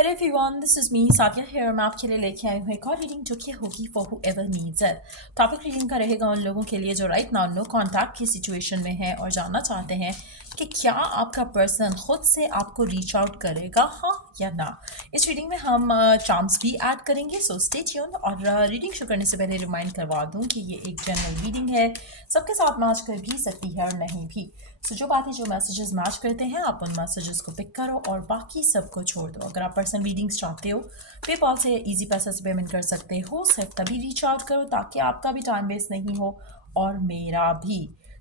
Hello everyone, this is me Sadia here. मैं आपके लिए लेके आई हूँ एक और रीडिंग जो कि होगी for whoever needs it. Topic reading का रहेगा उन लोगों के लिए जो राइट नाउ नो कॉन्टैक्ट की सिचुएशन में है और जानना चाहते हैं कि क्या आपका पर्सन खुद से आपको रीच आउट करेगा, हाँ या ना। इस रीडिंग में हम चार्म्स भी ऐड करेंगे, सो स्टे ट्यून्ड। और रीडिंग शुरू करने से पहले रिमाइंड करवा दूँ कि ये एक जनरल रीडिंग है, सबके साथ मैच कर भी सकती है और नहीं भी। सो जो बातें जो मैसेजेस मैच करते हैं आप उन मैसेजेस को पिक करो और बाकी सबको छोड़ दो। अगर आप पर्सनल रीडिंग्स चाहते हो पेपॉल से इजी पैसा से पेमेंट कर सकते हो, सिर्फ तभी रीच आउट करो ताकि आपका भी टाइम वेस्ट नहीं हो और मेरा भी।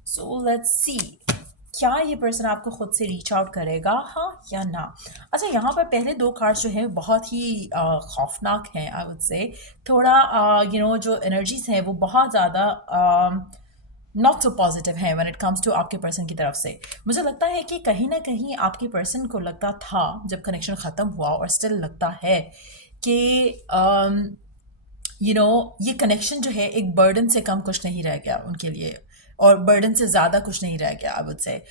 सो लेट्स सी, क्या ये पर्सन आपको खुद से रीच आउट करेगा, हाँ या ना। अच्छा, यहाँ पर पहले दो कार्ड्स जो है बहुत ही खौफनाक हैं, आई वुड से। थोड़ा जो एनर्जीज हैं वो बहुत ज़्यादा नॉट सो पॉजिटिव है व्हेन इट कम्स टू आपके पर्सन की तरफ से। मुझे लगता है कि कहीं ना कहीं आपके पर्सन को लगता था जब कनेक्शन ख़त्म हुआ, और स्टिल लगता है कि ये कनेक्शन जो है एक बर्डन से कम कुछ नहीं रह गया उनके लिए, और बर्डन से ज़्यादा कुछ नहीं रह गया आई वुड से।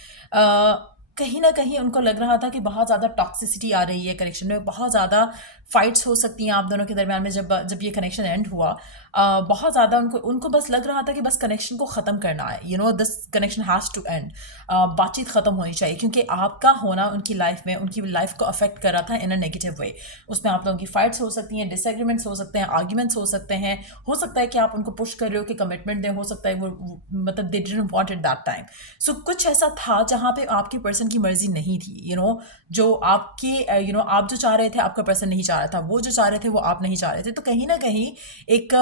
कहीं ना कहीं उनको लग रहा था कि बहुत ज़्यादा टॉक्सिसिटी आ रही है कनेक्शन में, बहुत ज़्यादा फाइट्स हो सकती हैं आप दोनों के दरमियान में जब जब ये कनेक्शन एंड हुआ। बहुत ज़्यादा उनको उनको बस लग रहा था कि बस कनेक्शन को ख़त्म करना है, this connection has to end. बातचीत ख़त्म होनी चाहिए क्योंकि आपका होना उनकी लाइफ में उनकी लाइफ को अफेक्ट कर रहा था इन अ नेगेटिव वे। उसमें आप लोगों की फाइट्स हो सकती हैं, डिसएग्रीमेंट्स हो सकते हैं, आर्ग्यूमेंट्स हो सकते हैं। हो सकता है कि आप उनको पुश कर रहे हो कि कमिटमेंट दें, हो सकता है मतलब they didn't want it that time. So कुछ ऐसा था जहाँ पे आपके पर्सन की मर्जी नहीं थी, जो आपके आप जो चाह रहे थे आपका पर्सन नहीं चाह रहा था, वो जो चाह रहे थे वो आप नहीं चाह रहे थे। तो कहीं ना कहीं एक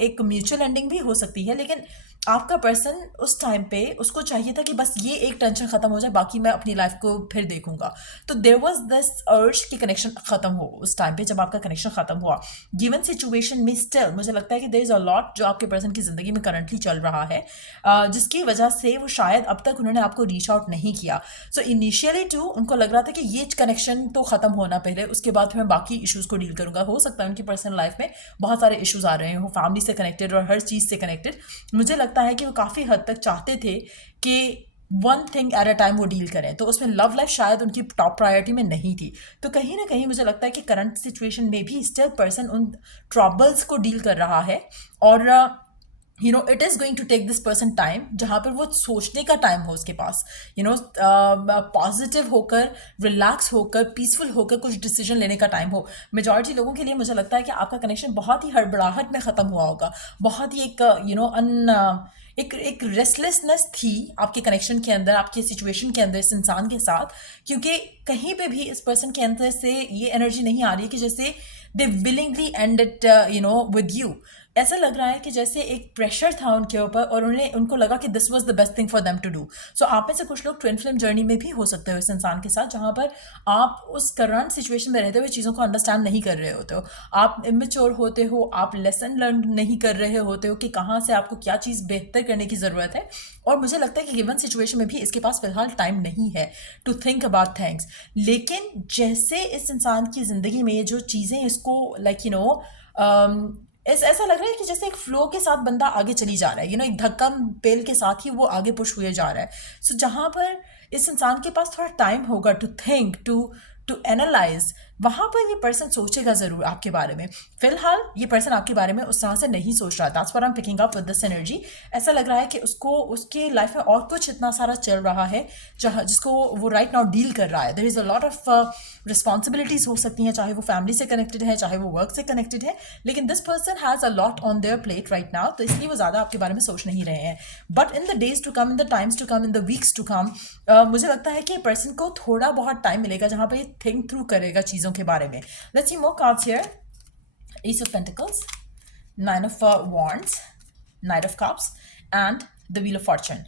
एक म्यूचुअल एंडिंग भी हो सकती है, लेकिन आपका पर्सन उस टाइम पे उसको चाहिए था कि बस ये एक टेंशन खत्म हो जाए, बाकी मैं अपनी लाइफ को फिर देखूंगा। तो देयर वाज दिस अर्ज कि कनेक्शन खत्म हो। उस टाइम पे जब आपका कनेक्शन खत्म हुआ, गिवन सिचुएशन में स्टिल मुझे लगता है कि देयर इज अ लॉट जो आपके पर्सन की जिंदगी में करंटली चल रहा है, जिसकी वजह से वो शायद अब तक उन्होंने आपको रीच आउट नहीं किया। सो इनिशियली टू उनको लग रहा था कि ये कनेक्शन तो खत्म होना पहले, उसके बाद फिर मैं बाकी इश्यूज को डील करूंगा। हो सकता है उनकी पर्सनल लाइफ में बहुत सारे इश्यूज आ रहे हो, फैमिली से कनेक्टेड और हर चीज़ से कनेक्टेड। मुझे लगता है कि वो काफ़ी हद तक चाहते थे कि one thing at a time वो डील करें, तो उसमें लव लाइफ शायद उनकी टॉप प्रायोरिटी में नहीं थी। तो कहीं ना कहीं मुझे लगता है कि करंट सिचुएशन में भी स्टिल पर्सन उन ट्रबल्स को डील कर रहा है, और it is going to take this person time, जहाँ पर वो सोचने का टाइम हो उसके पास, पॉजिटिव होकर, रिलैक्स होकर, पीसफुल होकर कुछ डिसीजन लेने का टाइम हो। मेजॉरिटी लोगों के लिए मुझे लगता है कि आपका कनेक्शन बहुत ही हड़बड़ाहट में ख़त्म हुआ होगा, बहुत ही एक एक रेस्टलेसनेस थी आपके कनेक्शन के अंदर, आपके सिचुएशन के अंदर इस इंसान के साथ, क्योंकि कहीं पे भी इस पर्सन के अंदर से ये एनर्जी नहीं आ रही कि जैसे they willingly and it with you. ऐसा लग रहा है कि जैसे एक प्रेशर था उनके ऊपर और उनको लगा कि this was the best thing for them to do. So आप में से कुछ लोग ट्विन फ्लेम जर्नी में भी हो सकते हो इस इंसान के साथ, जहाँ पर आप उस करंट सिचुएशन में रहते हुए चीज़ों को अंडरस्टैंड नहीं कर रहे होते हो, आप इमेच्योर होते हो, आप लेसन लर्न नहीं कर रहे होते हो कि कहाँ से आपको क्या चीज़ बेहतर करने की ज़रूरत है। और मुझे लगता है कि गिवन सिचुएशन में भी इसके पास फिलहाल टाइम नहीं है टू थिंक अबाउट थिंग्स। लेकिन जैसे इस इंसान की ज़िंदगी में जो चीज़ें इसको ऐसा लग रहा है कि जैसे एक फ्लो के साथ बंदा आगे चली जा रहा है, एक धक्का पेल के साथ ही वो आगे पुश हुए जा रहा है। सो जहाँ पर इस इंसान के पास थोड़ा टाइम होगा टू थिंक, टू एनालाइज, वहाँ पर ये पर्सन सोचेगा ज़रूर आपके बारे में। फिलहाल ये पर्सन आपके बारे में उस तरह से नहीं सोच रहा। That's what I am picking up with this energy. ऐसा लग रहा है कि उसको उसके लाइफ में और कुछ इतना सारा चल रहा है जहाँ जिसको वो राइट नाउ डील कर रहा है। There is a lot of responsibilities हो सकती हैं, चाहे वो फैमिली से कनेक्टेड है, चाहे वो वर्क से कनेक्टेड है, लेकिन this person has a lot on their plate right now, तो इसलिए वो ज़्यादा आपके बारे में सोच नहीं रहे हैं। But in the days to come, in the times to come, in the weeks to come, मुझे लगता है कि पर्सन को थोड़ा बहुत टाइम मिलेगा जहाँ पर ये थिंक थ्रू करेगा चीज़ों के बारे में। Let's see more cards here. Ace of Pentacles, Nine of Wands, Knight of Cups and the Wheel of Fortune.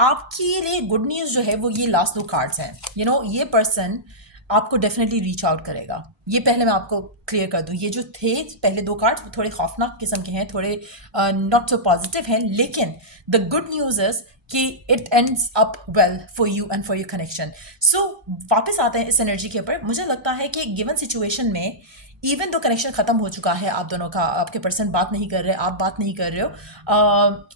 आपके लिए गुड न्यूज़ जो है वो ये लास्ट दो कार्ड्स हैं। ये पर्सन आपको डेफिनेटली रीच आउट करेगा। ये पहले मैं आपको क्लियर कर दूँ, ये जो थे पहले दो कार्ड्स थोड़े खौफनाक किस्म के हैं, थोड़े नॉट सो पॉजिटिव हैं, लेकिन द गुड न्यूज़ इज़ कि it ends up well for you and for your connection. So वापस आते हैं इस एनर्जी के ऊपर। मुझे लगता है कि गिवन सिचुएशन में इवन तो कनेक्शन ख़त्म हो चुका है आप दोनों का, आपके पर्सन बात नहीं कर रहे, आप बात नहीं कर रहे हो,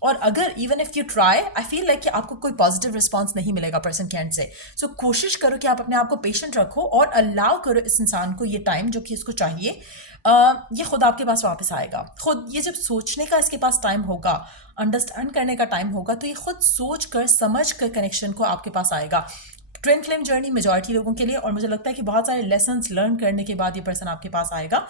और अगर even if you try, I feel like कि आपको कोई पॉजिटिव रिस्पॉन्स नहीं मिलेगा पर्सन के एंड से। सो कोशिश करो कि आप अपने आप को पेशेंट रखो और अलाउ करो इस इंसान को ये टाइम जो कि इसको चाहिए। ये खुद आपके पास वापस आएगा। खुद ये जब सोचने का इसके पास टाइम होगा, अंडरस्टैंड करने का टाइम होगा, तो ये खुद सोच कर समझ कर कनेक्शन को आपके पास आएगा। ट्विन फ्लेम जर्नी मेजॉरिटी लोगों के लिए, और मुझे लगता है कि बहुत सारे लेसन्स लर्न करने के बाद ये पर्सन आपके पास आएगा।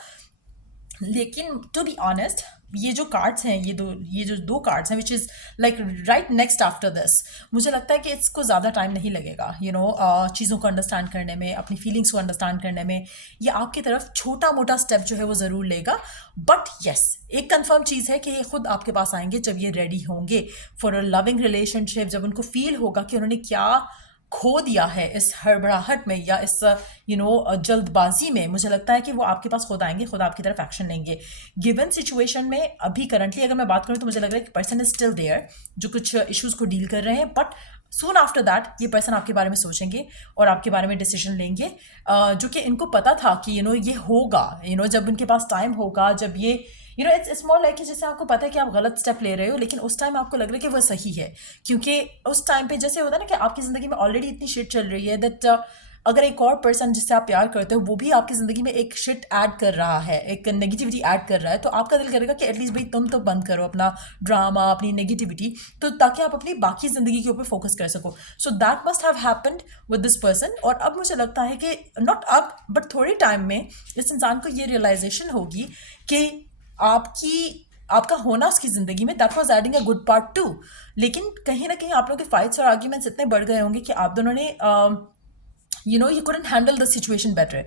लेकिन टू बी ऑनेस्ट, ये जो कार्ड्स हैं, ये जो दो कार्ड्स हैं which is like right next after this, मुझे लगता है कि इसको ज़्यादा टाइम नहीं लगेगा चीज़ों को अंडरस्टैंड करने में, अपनी फीलिंग्स को अंडरस्टैंड करने में। ये आपकी तरफ छोटा मोटा स्टेप जो है वो ज़रूर लेगा, बट येस, एक कंफर्म चीज़ है कि ये खुद आपके पास आएंगे जब ये रेडी होंगे फॉर अ लविंग रिलेशनशिप, जब उनको फील होगा कि उन्होंने क्या खो दिया है इस हड़बड़ाहट में या इस जल्दबाजी में। मुझे लगता है कि वो आपके पास खुद आएंगे, खुद आपकी तरफ एक्शन लेंगे। गिवन सिचुएशन में अभी करंटली अगर मैं बात करूँ तो मुझे लग रहा है कि पर्सन इज स्टिल देयर जो कुछ इश्यूज को डील कर रहे हैं, बट सून आफ्टर दैट ये पर्सन आपके बारे में सोचेंगे और आपके बारे में डिसीजन लेंगे, जो कि इनको पता था कि ये होगा, जब उनके पास टाइम होगा, जब ये इट्स मोर लाइक जैसे आपको पता है कि आप गलत स्टेप ले रहे हो, लेकिन उस टाइम आपको लग रहा है कि वो सही है, क्योंकि उस टाइम पे जैसे होता है ना कि आपकी ज़िंदगी में ऑलरेडी इतनी शिट चल रही है दैट अगर एक और पर्सन जिससे आप प्यार करते हो वो भी आपकी ज़िंदगी में एक शिट ऐड कर रहा है, एक नेगेटिविटी ऐड कर रहा है, तो आपका दिल करेगा कि एटलीस्ट भाई तुम तो बंद करो अपना ड्रामा, अपनी नेगेटिविटी, तो ताकि आप अपनी बाकी ज़िंदगी के ऊपर फोकस कर सको। So that must have happened with this person. और अब मुझे लगता है कि नॉट अब बट थोड़े टाइम में इस इंसान को ये रियलाइजेशन होगी कि आपका होना उसकी ज़िंदगी में that was adding a good part two. लेकिन कहीं ना कहीं आप लोगों के फाइट्स और आर्ग्यूमेंट्स इतने बढ़ गए होंगे कि आप दोनों ने you couldn't handle the situation better।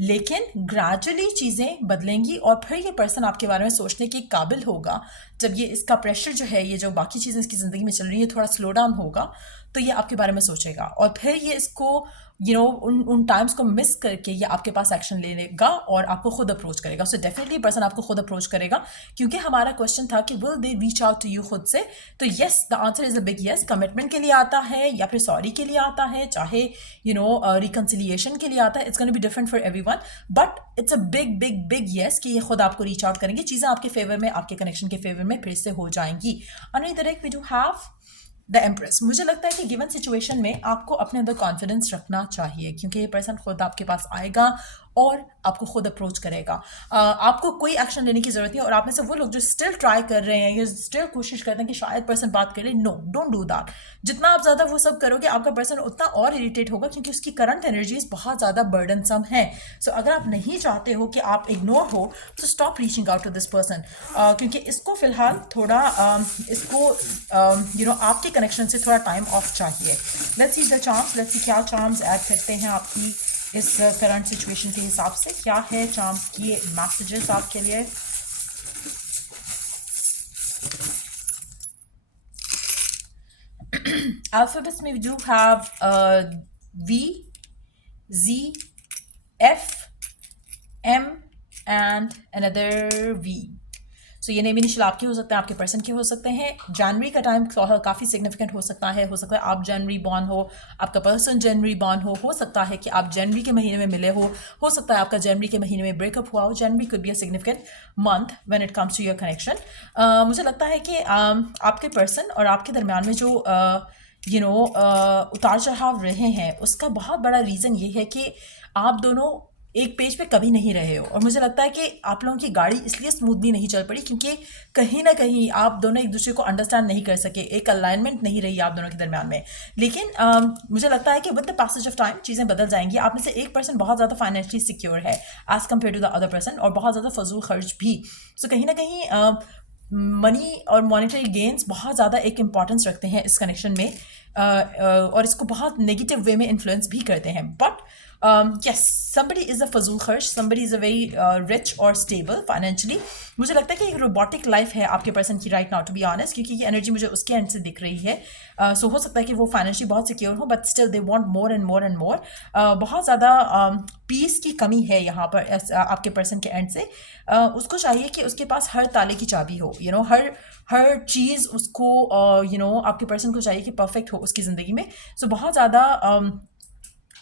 लेकिन ग्रेजुअली चीज़ें बदलेंगी और फिर ये पर्सन आपके बारे में सोचने के काबिल होगा जब ये इसका प्रेशर जो है, ये जो बाकी चीज़ें इसकी ज़िंदगी में चल रही है, थोड़ा स्लो डाउन होगा, तो ये आपके बारे में सोचेगा और फिर ये इसको उन टाइम्स को मिस करके ये आपके पास एक्शन ले लेगा और आपको खुद अप्रोच करेगा। सो डेफिनेटली पर्सन आपको खुद अप्रोच करेगा, क्योंकि हमारा क्वेश्चन था कि will they reach out to you खुद से। तो yes, the answer is a big yes. Commitment के लिए आता है या फिर सॉरी के लिए आता है, चाहे रिकन्सिलिएशन के लिए आता है, it's gonna be different for everyone, but it's a big big big yes कि ये खुद आपको रीच आउट करेंगे, चीज़ें आपके फेवर में, आपके कनेक्शन के फेवर में फिर से हो जाएंगी। अनदर एक we do have the empress. मुझे लगता है कि गिवन सिचुएशन में आपको अपने अंदर कॉन्फिडेंस रखना चाहिए, क्योंकि ये पर्सन खुद आपके पास आएगा और आपको खुद अप्रोच करेगा। आपको कोई एक्शन लेने की ज़रूरत नहीं है। और आप में से वो लोग जो स्टिल ट्राई कर रहे हैं या स्टिल कोशिश करते हैं कि शायद पर्सन बात करे, नो, डोंट डू दैट। जितना आप ज़्यादा वो सब करोगे आपका पर्सन उतना और इरिटेट होगा, क्योंकि उसकी करंट एनर्जीज बहुत ज़्यादा बर्डनसम हैं। सो अगर आप नहीं चाहते हो कि आप इग्नोर हो, तो stop reaching out to this person, क्योंकि इसको फ़िलहाल थोड़ा आपके कनेक्शन से थोड़ा टाइम ऑफ चाहिए। Let's see the charms, let's see क्या चार्म्स ऐड करते हैं आपकी इस करंट सिचुएशन के हिसाब से। क्या है चार्म्स की मैसेजेस आपके लिए? अल्फाबेट्स में we do have V, Z, F, M and another V। So ये नेम इनिशियल आपके हो सकते हैं, आपके पर्सन के हो सकते हैं। जनवरी का टाइम काफ़ी सिग्निफिकेंट हो सकता है आप जनवरी बॉर्न हो, आपका पर्सन जनवरी बॉर्न हो सकता है कि आप जनवरी के महीने में मिले हो सकता है आपका जनवरी के महीने में ब्रेकअप हुआ हो। January could be a significant month when it comes to your connection. मुझे लगता है कि आपके पर्सन और आपके दरमियान में जो उतार चढ़ाव रहे हैं, उसका बहुत बड़ा रीज़न ये है कि आप दोनों एक पेज पे कभी नहीं रहे हो। और मुझे लगता है कि आप लोगों की गाड़ी इसलिए स्मूथली नहीं चल पड़ी क्योंकि कहीं ना कहीं आप दोनों एक दूसरे को अंडरस्टैंड नहीं कर सके, एक अलाइनमेंट नहीं रही आप दोनों के दरमियान में। लेकिन मुझे लगता है कि with the passage of time चीज़ें बदल जाएंगी। आप में से एक पर्सन बहुत ज़्यादा फाइनेंशियली सिक्योर है as compared to the other person, और बहुत ज़्यादा फजूल खर्च भी। सो कहीं ना कहीं मनी और मॉनेटरी गेन्स बहुत ज़्यादा एक इम्पॉर्टेंस रखते हैं इस कनेक्शन में, और इसको बहुत नेगेटिव वे में इन्फ्लुएंस भी करते हैं। But yes, somebody is a फजूल खर्च, somebody is a very rich or stable financially। मुझे लगता है कि एक रोबोटिक लाइफ है आपके पर्सन की right now, to be honest, क्योंकि ये एनर्जी मुझे उसके एंड से दिख रही है। सो हो सकता है कि वो फाइनेंशियली बहुत सिक्योर हो, but still they want more and more and more. बहुत ज़्यादा पीस की कमी है यहाँ पर आपके पर्सन के एंड से। उसको चाहिए कि उसके पास हर ताले की चाबी हो, हर चीज़ उसको आपके पर्सन को चाहिए कि परफेक्ट हो उसकी ज़िंदगी में। सो बहुत ज़्यादा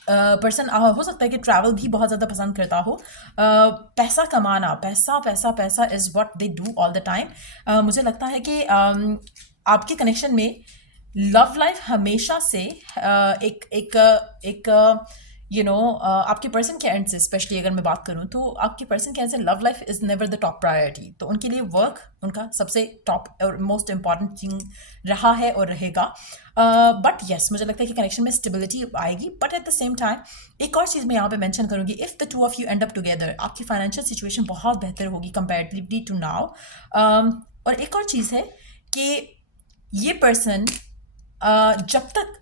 पर्सन हो सकता है कि ट्रैवल भी बहुत ज़्यादा पसंद करता हो। पैसा कमाना, पैसा पैसा पैसा is what they do all the time. मुझे लगता है कि आपके कनेक्शन में लव लाइफ हमेशा से एक एक एक आपके पर्सन के एंड से, स्पेशली अगर मैं बात करूं तो आपके पर्सन के एंड से love life is never the top priority. तो उनके लिए वर्क उनका सबसे टॉप और मोस्ट इम्पॉर्टेंट थिंग रहा है और रहेगा। बट येस, मुझे लगता है कि कनेक्शन में स्टेबिलिटी आएगी, but at the same time एक और चीज़ मैं यहाँ पे मेंशन करूँगी, if the two of you and up together, आपकी फाइनेंशियल सिचुएशन बहुत बेहतर होगी कंपेरेटिवली टू नाउ। और एक और चीज़ है कि ये पर्सन जब तक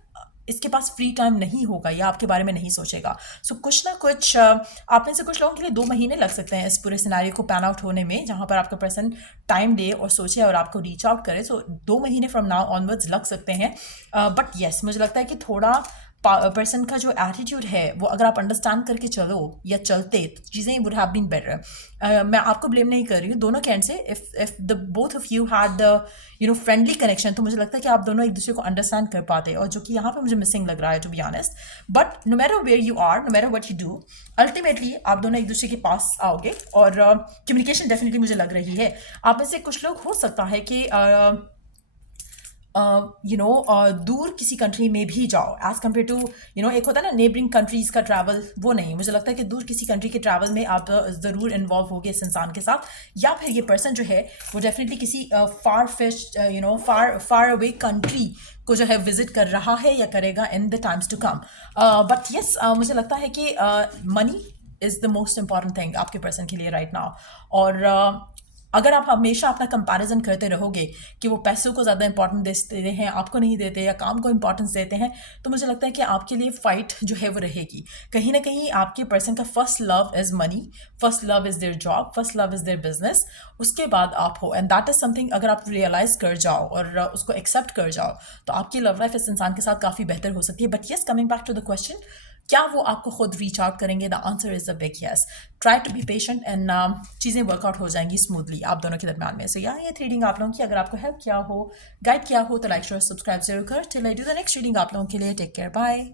इसके पास फ्री टाइम नहीं होगा या आपके बारे में नहीं सोचेगा, सो कुछ ना कुछ आप में से कुछ लोगों के लिए 2 महीने लग सकते हैं इस पूरे सिनारियो को पैन आउट होने में, जहाँ पर आपका पर्सन टाइम दे और सोचे और आपको रीच आउट करे। सो 2 महीने फ्रॉम नाउ ऑनवर्ड्स लग सकते हैं। बट येस, मुझे लगता है कि थोड़ा पर्सन का जो एटीट्यूड है वो अगर आप अंडरस्टैंड करके चलो या चलते तो चीज़ें वुड हैव बीन बेटर। मैं आपको ब्लेम नहीं कर रही हूँ, दोनों के एंड से। If the both of you had the friendly connection, तो मुझे लगता है कि आप दोनों एक दूसरे को अंडरस्टैंड कर पाते, और जो कि यहाँ पे मुझे मिसिंग लग रहा है to be honest. But no matter where you are, no matter what you do, ultimately आप दोनों एक दूसरे के पास आओगे, और कम्युनिकेशन डेफिनेटली मुझे लग रही है। आप में से कुछ लोग हो सकता है कि दूर किसी कंट्री में भी जाओ, एज कम्पेयर टू एक होता है ना नेबरिंग कंट्रीज का ट्रैवल, वो नहीं। मुझे लगता है कि दूर किसी कंट्री के ट्रैवल में आप ज़रूर इन्वॉल्व होगे इस इंसान के साथ, या फिर ये पर्सन जो है वो डेफिनेटली किसी far fish far away country को जो है विजिट कर रहा है या करेगा in the times to come. But yes, मुझे लगता है कि money is the most important thing आपके पर्सन के लिए राइट नाउ। और अगर आप हमेशा अपना कंपैरिजन करते रहोगे कि वो पैसों को ज़्यादा इंपॉर्टेंस देते हैं, आपको नहीं देते, या काम को इंपॉर्टेंस देते हैं, तो मुझे लगता है कि आपके लिए फ़ाइट जो है वो रहेगी। कहीं ना कहीं आपके पर्सन का first love is money, first love is their job, first love is their business, उसके बाद आप हो। एंड दैट इज़ समथिंग, अगर आप रियलाइज़ कर जाओ और उसको एक्सेप्ट कर जाओ, तो आपकी लव लाइफ इस इंसान के साथ काफ़ी बेहतर हो सकती है। But yes, coming back to the question, क्या वो आपको खुद रीच आउट करेंगे? The answer is a big yes. Try to be patient and चीज़ें वर्कआउट हो जाएंगी स्मूथली आप दोनों के दरमियान में। सो ये थ्री रीडिंग आप लोगों की अगर आपको हेल्प किया हो, गाइड किया हो, तो लाइक शेयर सब्सक्राइब जरूर कर। Till I do the next reading आप लोगों के लिए, टेक केयर, बाय।